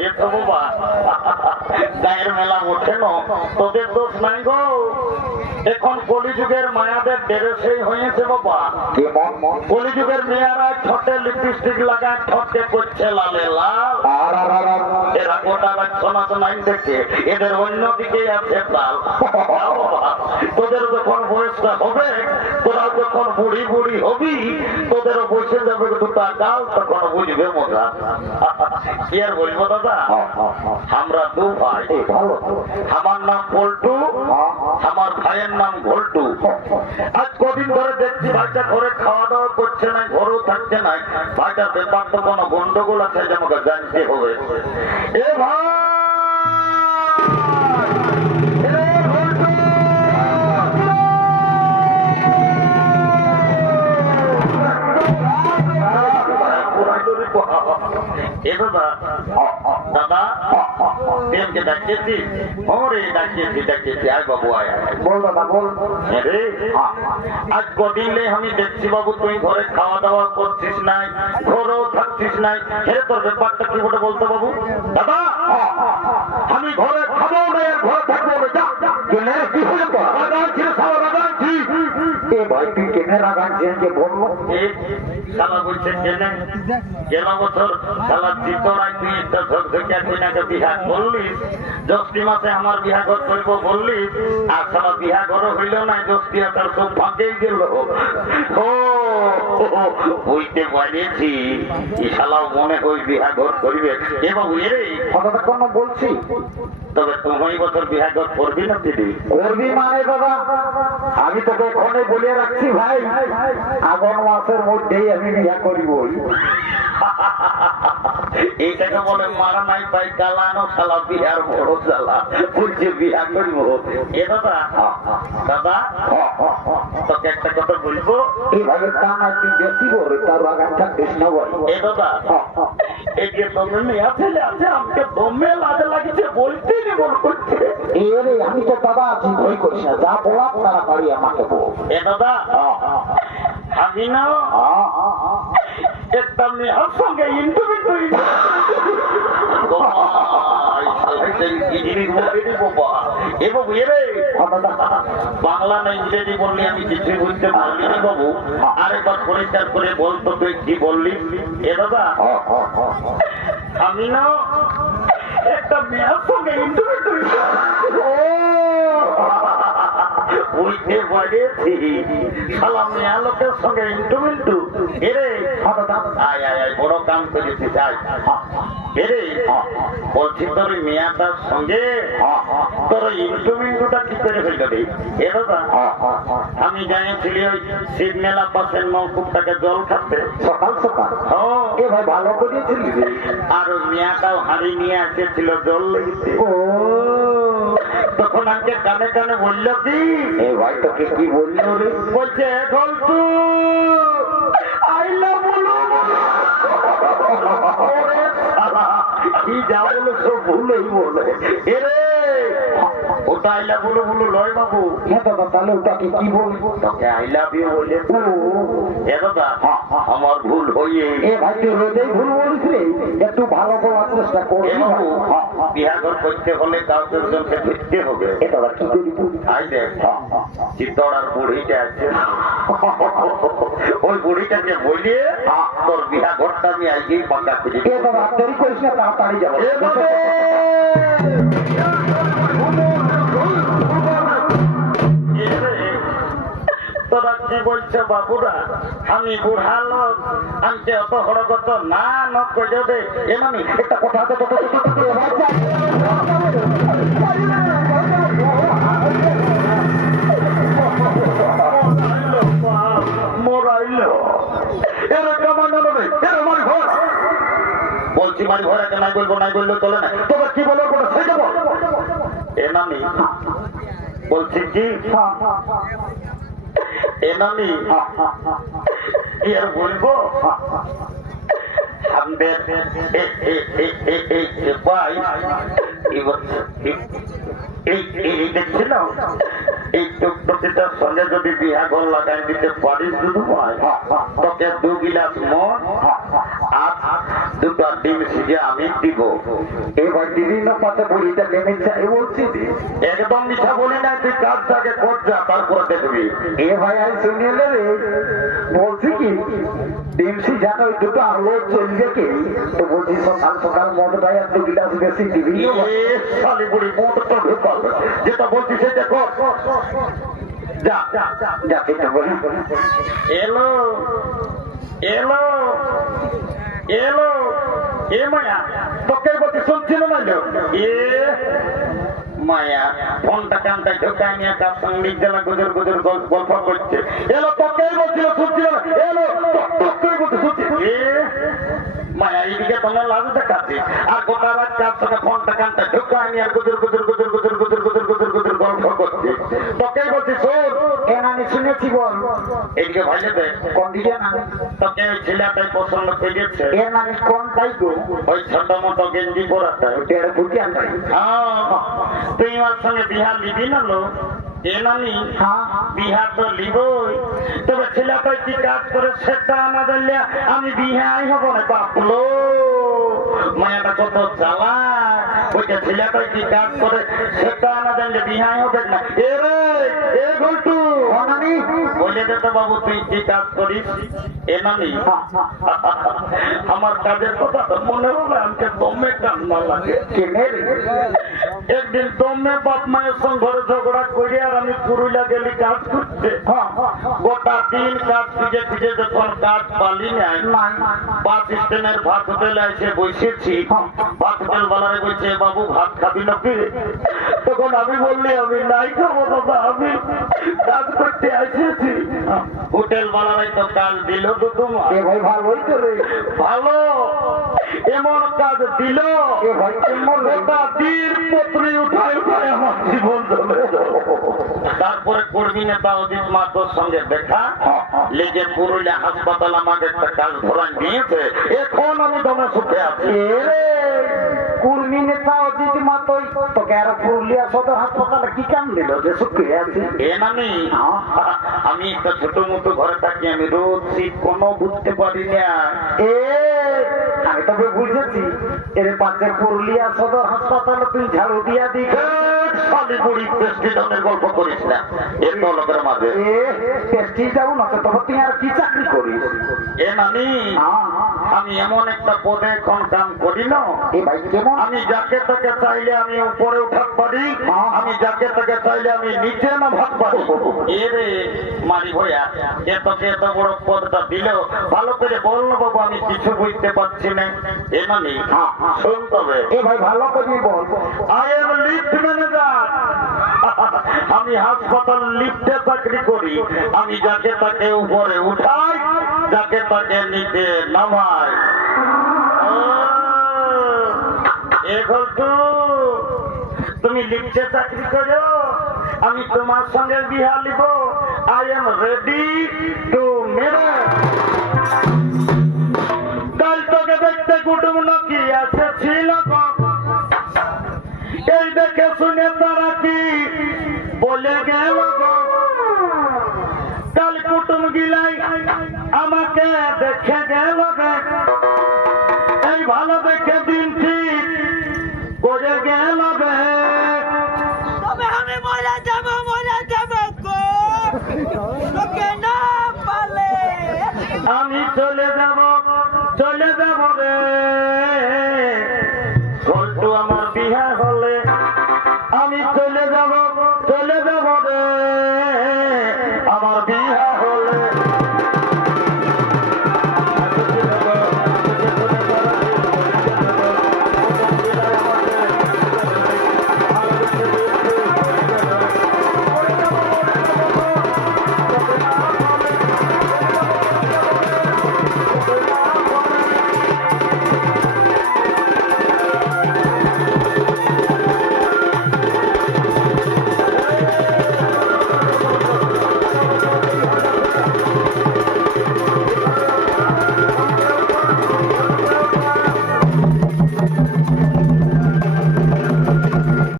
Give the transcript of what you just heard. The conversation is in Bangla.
এ তো বাবা গায়ের মেলা ওঠে না তোদের দোষ নাই গো এখন কলিযুগের মায়াদের ডেরেসেই হয়েছে বাবা কলিযুগের মেয়েরা ঠোঁটে লিপস্টিক লাগায় ঠোঁটে করছে লালে লাল। এরা গোটা সনাত নাই দেখে এদের অন্যদিকে আছে বাবা, তোদের যখন বয়সটা হবে তোরা যখন বুড়ি বুড়ি হবি তোদের বসে যাবে দুটা গাল তখন বুঝবে মজা কি আর বলব দাদা হ্যাঁ, হ্যাঁ, হ্যাঁ। আমরা দু ভাই। আমার নাম পল্টু। আমার ভাইয়ের নাম ঘোলটু আজ কদিন ধরে দেখছি ভাইটা ঘরে খাওয়া দাওয়া করছে না ঘরেও থাকছে না ভাইটার ব্যাপার তো কোনো গন্ডগোল আছে আমাকে জানতে হবে। এ ভাই! এ দাদা দাদা প্রেমকে ডাকিয়েছি ওরে ডাকিয়েছি ডাকিয়েছি আয় বাবু আয় আয়। বল দাদা বল। রে আজ কদিন নেই আমি দেখছি বাবু তুই ঘরে খাওয়া দাওয়া করছিস নাই ঘরেও থাকছিস নাই। হে তোর ব্যাপারটা কি বলে বলতো বাবু? দাদা আমি ঘরে খাব না ঘরে থাকব না। যা। কি হলো? তো রাগাচ্ছি রে, শালা রাগাচ্ছি। এ ভাই তুই কেনে রাগাচ্ছিস যে বলল শালা বলছে কেনে গেল বছর শালা চিতরাই তুই একটা ঝকঝকিয়া কইনাকে বিহা করলিস জ্যৈষ্ঠী মাসে আমার বিহা ঘর করব বললিস আর শালা বিহা ঘর হইল না তার সব ফাঁকেই গেল ও বুঝতে পারিয়েছি। শালাও মনে হই বিহা ঘর করিবে। এ বাবু এ কথাটা কোনো বলছি তবে তুমি বছর বিহা ঘর করবি না দিদি? করবি মানে দাদা আমি তোকে এখনই বলে রাখছি ভাই আগন মাসের মধ্যেই আমি বিয়া করিব। এইটাকে বলে মারা নাই পাই গালানো শালা বিহার বড় জ্বালা বলছে বিহা করিব। এ দাদা দাদা তোকে একটা কথা বলব? এইভাবে টানা তুই বেশি বলে তার বাগান থাকিস বল এ দাদা এই যে দমে মেয়া ছেলে আছে আমাকে দমে লাজে লাগিছে বলতে নি মন আমি তো আছি ভয় না যা বলার তাড়াতাড়ি আমাকে বল। এ দাদা আমি না একটা মেয়ের সঙ্গে ইন্টারভিউ করি বাংলা না ইংরেজি বললি আমি কিছুই বুঝতে বাবু। আরেকবার পরিষ্কার করে বলতো তুই কি বললি। এ দাদা আমি না মেয়ের সঙ্গে ইন্টারভিউ বুঝতে পারেছি শালা মেয়া লোকের সঙ্গে ইন্টুমিন্টু এরে আয় আয় আয়, বড় কাম করেছি যাই এরে বলছি তোর মেয়াটার সঙ্গে, তোর ইন্টুমিন্টুটা কি করে হইল রে? এ দাদা আমি জানিয়েছিলি ওই শিব মেলা পাশের নৌকুপটাকে জল খাতে সকাল সকাল? ও। এ ভাই ভালো করেছিলি আর ওই মেয়াটাও হাড়ি নিয়ে এসেছিল জল লেগেছে ও। তখন আমাকে কানে কানে বলল কি? এ ভাই তোকে কি বলল রে? বলছে গল্পু আইলা বলো কি যা বলো সব ভুলেই বলে। এরে ওটা বলো বলো লয় বাবু হ্যাঁ দাদা তাহলে ওটাকে কি বলব? তোকে আই লাভ ইউ বলে এ দাদা আমার ভুল হয়ে এ ভাই তুই রোজেই ভুল বলিস রে একটু ভালো বলার চেষ্টা করতে হলে কাউকে ধরতে হবে। এ দাদা কি করি? আই দেখ চিত্তড়ার বুড়িটা আছে। ওই বুড়িটাকে বলিয়ে তোর ঘরটা আমি আজকেই পাকা খুঁজি এ দাদা দেরি করিস না তাড়াতাড়ি যাব এ বাবা! কি বলছে বাবুরা আমি বুড়া লোক, আমি অত হড়গত না ন করে দে এ মানে একটা কথা বলছি মারি ঘর, একে নাই বলব, নাই বললে চলে না। তবে কি বলব বলো সেটা বল এ নামি বলছি কি? এমামি কি আর বলব? এই এই দেখছিল সঙ্গে যদি বিয়া গোল লাগাই দিতে পারি শুধু ভাই দু গিলাস মদ আর দুটো ডিম সিজে আমি দিব। এবার বিভিন্ন পাতে বলিটা নেমে চাই বলছি একদম মিঠা বলি না তুই কাজটাকে কর যা তারপরে দেখবি। এ ভাই আজ শুনিয়ে রে বলছি কি ডিমসি জানো ওই দুটো আলো চলবে কি? তো বলছি সকাল সকাল মদ ভাই আর দু গিলাস বেশি দিবি। শালি বুড়ি ঢুকাল। যেটা বলছি সেটা কর। যা যা এটা বলি। এলো নিয়ে তার গুজর গুজর আর গোটা রাত কার সঙ্গে ফোনটা কানটা ঢোকায় নিয়ে গুজর গুজর গুজর গুজর গুজর গুজর গুজর গল্প করছে। তোকে বলছি আমি শুনেছি বল এইদিকে ভাইলে দেখ কোন দিকে না? তোকে ওই ছেলেটাই পছন্দ করেছে এর মানে কোন তাই গো ওই ছোট মতো গেঞ্জি পরাটা দেড় ফুটি আনতাই হ্যাঁ, তুই আমার সঙ্গে বিহার নিবি না লো? এ বিহার তো লিবই তবে ছেলেটাই কি কাজ করে সেটা না জানলে আমি বিহাই হব না বাপলো মায়াটা কত জ্বালা। ওইটা ছেলেটাই কি কাজ করে? সেটা না জানলে বিহাই হবে না। এ রে এ ঘন্টু। অনানি। বলে দে তো বাবু তুই কি কাজ করিস? এ নানি। আমার কাজের কথা তো মনে হলো আমাকে দমে কান্না লাগে। একদিন দমে বাপ মায়ের সঙ্গে ঘরে ঝগড়া করে আর আমি পুরুলিয়া গেলি কাজ করতে। গোটা দিন কাজ খুঁজে খুঁজে যখন কাজ পালি নাই বাস স্ট্যান্ডের ভাত হোটেলে এসে বসেছি ভাত হোটেল বালারে বলছে বাবু ভাত খাবি না তখন আমি বললি আমি নাই খাব বাবা আমি কাজ করতে আসেছি হোটেল বালারাই তো ডাল দিল তো তোমার। ভালোই তো রে। ভালো। এমন কাজ দিল এ ভাই কেমন রে গোটা দিন পত্রী উঠায় উঠায় আমার জীবন তারপরে কর্মী নেতা অজিত সঙ্গে দেখা। লেগে পুরুলিয়া হাসপাতাল আমাকে একটা কাজ ধরান দিয়েছে। এখন আমি দমে সুখে আছি। কুর্মি নেতা অজিত মাতই তোকে আর পুরুলিয়া সদর হাসপাতালে কি কাম দিল যে শুকিয়ে আছে? এ নামি আমি একটা ছোট মতো ঘরে থাকি আমি রোজ শীত কোনো বুঝতে পারি না। এ আমি তো বুঝেছি। এর পাশে পুরুলিয়া সদর হাসপাতালে তুই ঝাড়ু দিয়া দি সালি বুড়ি গল্প করিস না। এর লোকের মাঝে। এ যাও না তবে তুই আর কি চাকরি করিস? এ নানি আমি এমন একটা পদে এখন কাম করি না। আমি যাকে তাকে চাইলে আমি উপরে উঠাতে পারি আমি যাকে তাকে চাইলে আমি নিচে না ভাগ পারি। এ রে মারি ভয়া এ তোকে এত বড় পদটা দিলেও ভালো করে বলল বাবু আমি কিছু বুঝতে পারছি না। এ মানে শুন তবে। এ ভাই ভালো করে বল আই এম লিফট ম্যানেজার আমি হাসপাতাল লিফটে চাকরি করি। আমি যাকে তাকে উপরে উঠাই যাকে তাকে নিচে নামাই। তুমি লিফটে চাকরি করো আমি তোমার সঙ্গে বিহা লিব। আই এম রেডি টু মেরে কাল তোকে দেখতে কুটুম নকি এই দেখে শুনে তারা কি বলে গেল। কাল কুটুম গিলাই আমাকে দেখে গেল। এই ভালো দেখে দিন ঠিক করে গেল। তবে আমি মরে যাব মরে যাব তোকে না পালে আমি চলে যাব চলে যাব রে আমার বিহা